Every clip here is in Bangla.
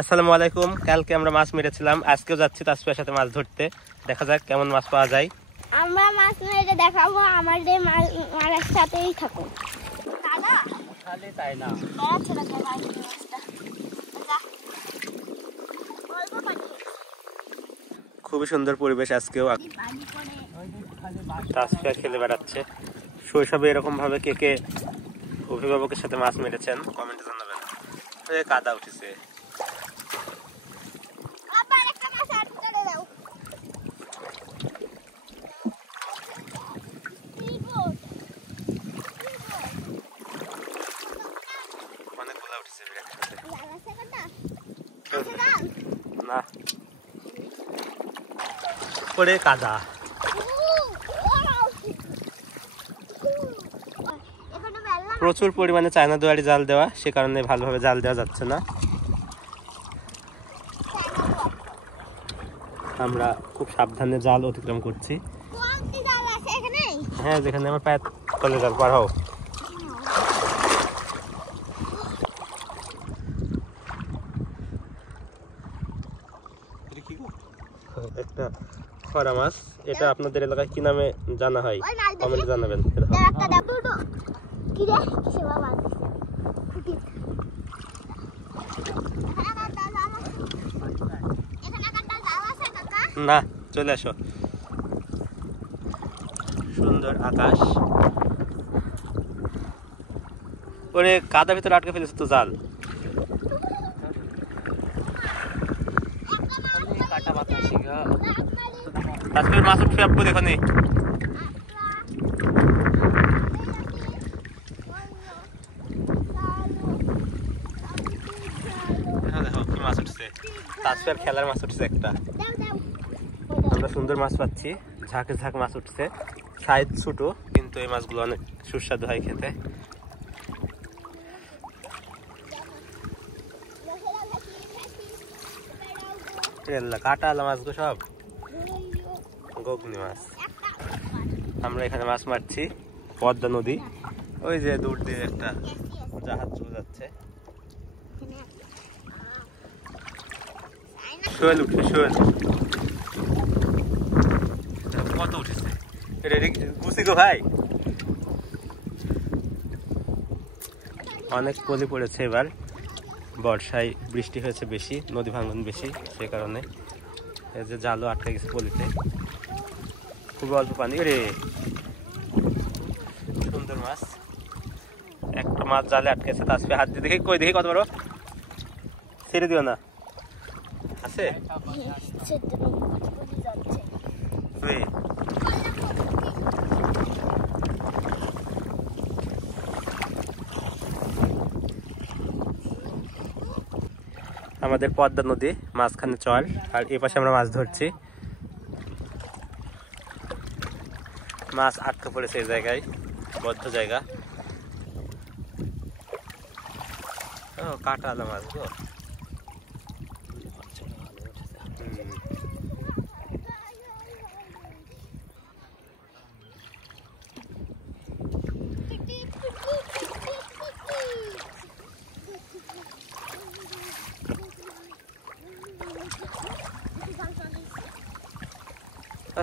আসসালামু আলাইকুম। কালকে আমরা মাছ মেরেছিলাম, আজকেও যাচ্ছি তাসফিয়ার সাথে মাছ ধরতে। দেখা যাক কেমন মাছ পাওয়া যায়। আমরা মাছ মেরে দেখাবো, আমাদের মাছের সাথেই থাকুন। দাদা খালি তাই না, খুবই সুন্দর পরিবেশ আজকেও। তাসফিয়া খেলে বেড়াচ্ছে। শৈশবে এরকম ভাবে কে কে অভিভাবকের সাথে মাছ মেরেছেন কমেন্টে জানাবেন। কাদা উঠেছে। অনেকগুলো উঠেছে না, পরে কাদা। প্রচুর পরিমাণে চায়না দুয়ারি জাল দেওয়া, সে কারণে ভালোভাবে জাল দেওয়া যাচ্ছে না। আমরা খুব সাবধানে জাল অতিক্রম করছি। হ্যাঁ, যেখানে আমার পায়ের তলে জাল পার হও। একটা খরা মাছ, এটা আপনাদের এলাকায় কি নামে জানা হয় কমেন্টে জানাবেন। না, চলে আসো। সুন্দর আকাশ, ওরে কাদা ভিতরে আটকে ফেলেছে তো জাল। আজকে মাছ উঠবে আপু, দেখো নি। দেখো কি মাছ উঠছে, তাসফিয়ার খেলার মাছ উঠছে একটা। আমরা সুন্দর মাছ পাচ্ছি, ঝাঁকে ঝাঁক মাছ উঠছে। সাইজ ছোট, কিন্তু এই মাছগুলো অনেক সুস্বাদু হয় খেতে। কাটা আলা মাছ গো সব, গগনি মাছ। আমরা এখানে মাছ মারছি, পদ্মা নদী। ওই যে দূর দিয়ে একটা জাহাজ চলে যাচ্ছে। শোল উঠছে, শোল কত উঠেছে। গুছি গো ভাই, অনেক পলি পড়েছে এবার। বর্ষায় বৃষ্টি হয়েছে বেশি, নদী ভাঙন বেশি, সে কারণে এই যে জালও আটকে গেছে পলিতে। খুবই অল্প পানি রে। সুন্দর মাছ, একটা মাছ জালে আটকেছে। তাসফিয়া হাত দিয়ে দেখি, কই দেখি কত বড়। ছেড়ে দিও না, আছে আমাদের পদ্মা নদী, মাঝখানে চর, আর এ পাশে আমরা মাছ ধরছি। মাছ আটকে পড়েছে এই জায়গায়, বদ্ধ জায়গা। ও কাটা আলা মাছ গো।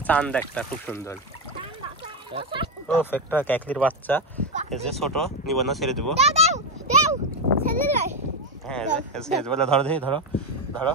চাঁদ একটা খুব সুন্দর। ও একটা ক্যাকলির বাচ্চা, এই যে ছোট, নিব না, ছেড়ে দেবো। হ্যাঁ, ধরো দেখি, ধরো ধরো।